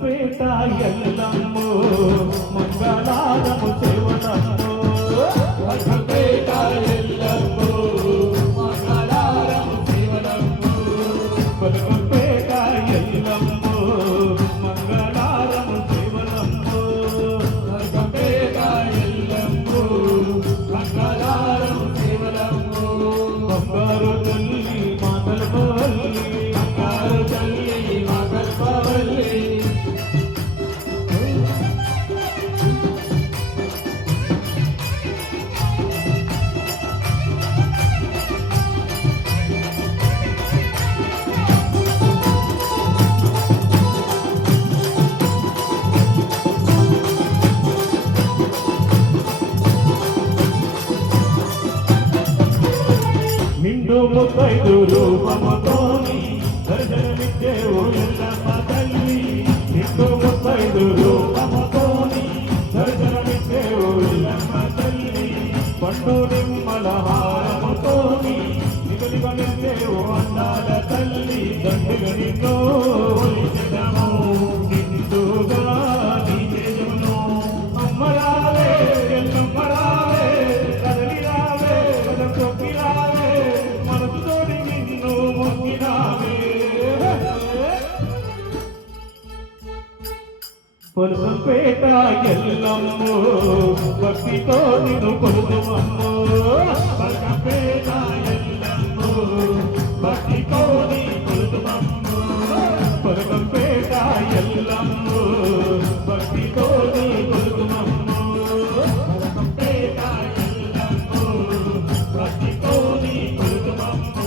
పేట ఎల్లమ్మో మంగళారము సేవనమ్మో పేట ఎల్లమ్మో మంగళారము సేవనమ్మో పేట ఎల్లమ్మో మంగళారము సేవనమ్మో పేట ఎల్లమ్మో మంగళారము సేవనమ్మో బంగారు తల్లి మాతల్పవల్లి బంగారు తల్లి మాతల్పవల్లి నిండు ముత్తైదు రూపముతోని దర్శనమిచ్చే ఓ ఎల్లమ్మ తల్లి నిండు ముత్తైదు రూపముతోని దర్శనమిచ్చే ఓ ఎల్లమ్మ తల్లి పండు నిమ్మల హారముతోని నిగలిగనిచ్చే ఓ అందాల తల్లి దండగా నిన్నో ఒలిచెదము నిండుగా నీ తేజమును అమ్మరావే ఎల్లమ్మరావే కదలి రావే కదలి రావే మనసుతోని నిన్ను మొక్కినావే పొలసంపేట ఎల్లమ్మో భక్తితో నిన్ను కొలుదుమమ్మో పొలసంపేట ఎల్లమ్మో భక్తితో నీ కొలుదుమమ్మో పొలసంపేట ఎల్లమ్మో భక్తితో నీ కొలుదుమమ్మో పొలసంపేట ఎల్లమ్మో భక్తితో నీ కొలుదుమమ్మో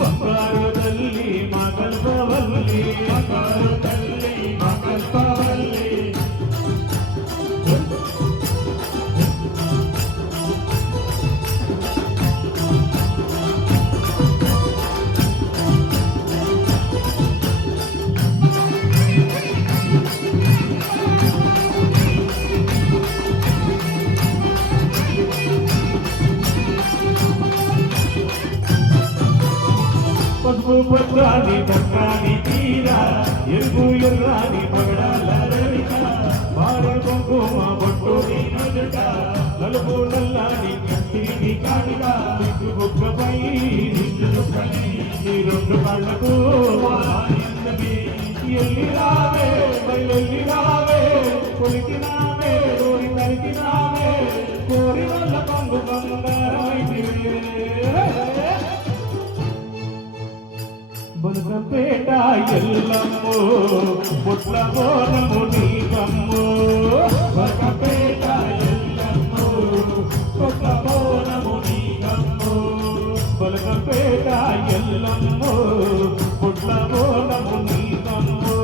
బంగారు తల్లి మా కల్పవల్లి బంగారు తల్లి మా కల్పవల్లి పసుపు పత్రాన్ని దక్కాని తీరా ఎరుగు ఎర్రాని పగడాల రవిక మారు కుంకుమ బొట్టు నీ నడుట నలుపు నల్లాని కంటిని కాడిక ఇటు బుక్కపై నిండు కలి నీ రెండు కళ్ళకు వాయిందవి ఎల్లి రావే బయలెల్లి రావే కొలికి రావే కోరి తరికి రావే కోరి వల్ల పంగు బంగారమైతివే బతుకపేట ఎల్లమ్మో పుట్ల బోనము నీకమ్మో బతుకపేట ఎల్లమ్మో పుట్ల బోనము నీకమ్మో బతుకపేట ఎల్లమ్మో పుట్ల బోనము నీకమ్మో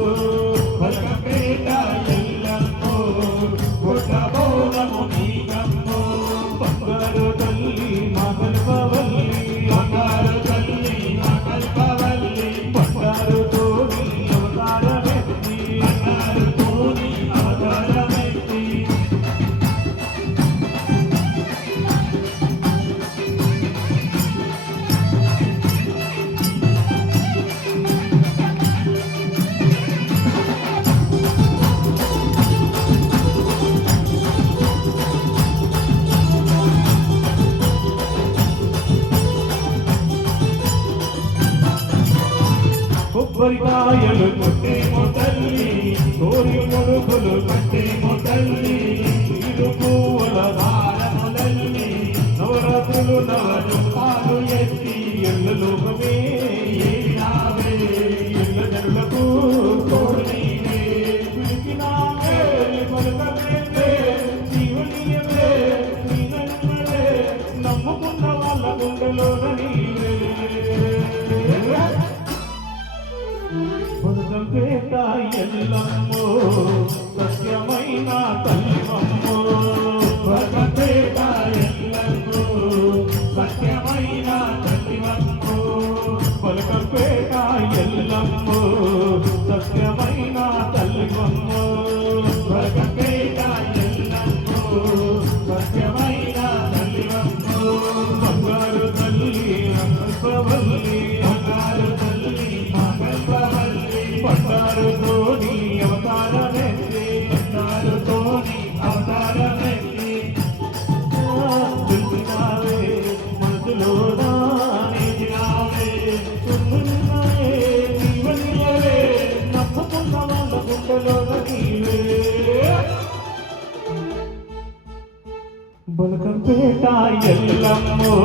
బతుకపేట ఎల్లమ్మో పుట్ల బోనము నీకమ్మో బంగారు తల్లి మా కల్పవల్లి బంగారు తల్లి మా కల్పవల్లి బంగారు తోని అవతారమెత్తి బంగారు తోని అవతారమెత్తి కొబ్బరికాయలు కొట్టేమో తల్లి కోరి ముడుగులు కట్టేమో తల్లి ఇరు పూల దారము తల్లి నవరాత్రులు నవరూపాలు ఎత్తి ఎల్లలోకమే ఏనావే ఎల్ల జనులకు తోడు నీవే పిలిచినావే పలకవేవే జీవనీయవే నీ నన్నులే నమ్ముకున్న వాళ్ళ గుండెలోన నీవే బతుకపేట ఎల్లమ్మో సత్యమైన తల్లివమ్మో బతుకపేట ఎల్లమ్మో సత్యమైన తల్లివమ్మో బతుకపేట ఎల్లమ్మో సత్యమైన తల్లివమ్మో బతుకపేట ఎల్లమ్మో సత్యమైన తల్లివమ్మో బంగారు తల్లి కల్పవల్లి బంగారు తల్లి మా కల్పవల్లి పట్టారు తోని అవతార ఎల్లమ్మో